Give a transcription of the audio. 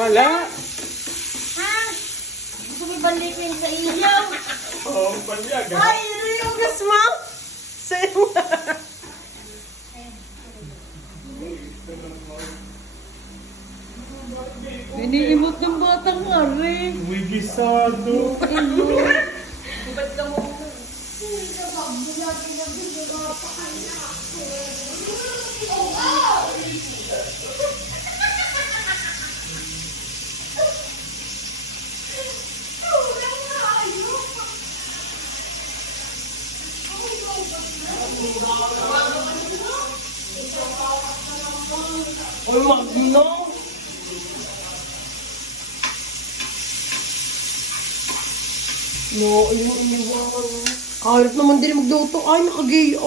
Wala. Ha? Gusto mo balikin sa ilaw? Oo, palyag. Ay, yung gas mo? Sa'yo. Iniimot ng batang nga rin. Uy, gisado. Ba't ka mo? Ay, magno. No, iwan. Kahit naman din magluto. Ay, nakagay.